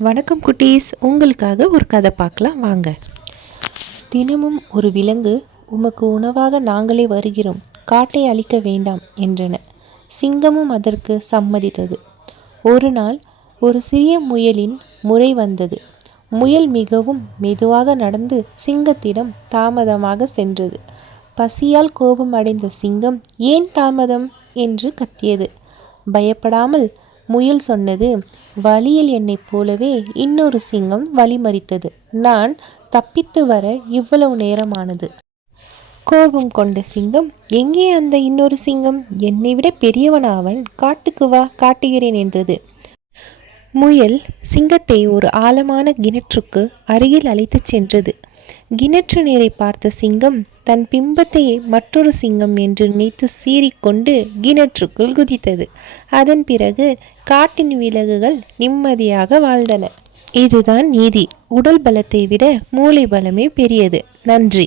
வணக்கம் குட்டீஸ், உங்களுக்காக ஒரு கதை பார்க்கலாம் வாங்க. தினமும் ஒரு விலங்கு, உமக்கு உணவாக நாங்களே வருகிறோம், காட்டை அழிக்க வேண்டாம் என்றன. சிங்கமும் அதற்கு சம்மதித்தது. ஒரு நாள் ஒரு சிறிய முயலின் முறை வந்தது. முயல் மிகவும் மெதுவாக நடந்து சிங்கத்திடம் தாமதமாக சென்றது. பசியால் கோபம் அடைந்த சிங்கம், ஏன் தாமதம் என்று கத்தியது. பயப்படாமல் முயல் சொன்னது, வழியில் என்னைப் போலவே இன்னொரு சிங்கம் வழிமறித்தது. நான் தப்பித்து வர இவ்வளவு நேரமானது. கோபம் கொண்ட சிங்கம், எங்கே அந்த இன்னொரு சிங்கம்? என்னை விட பெரியவனாவன், காட்டுக்கு வா, காட்டுகிறேன் என்றது. முயல் சிங்கத்தை ஒரு ஆழமான கிணற்றுக்கு அருகில் அழைத்துச் சென்றது. கிணற்று நீரை பார்த்த சிங்கம் தன் பிம்பத்தையே மற்றொரு சிங்கம் என்று நினைத்து சீறிக்கொண்டு கிணற்றுக்குள் குதித்தது. அதன் பிறகு காட்டின் விலங்குகள் நிம்மதியாக வாழ்ந்தன. இதுதான் நீதி. உடல் பலத்தை விட மூளை பலமே பெரியது. நன்றி.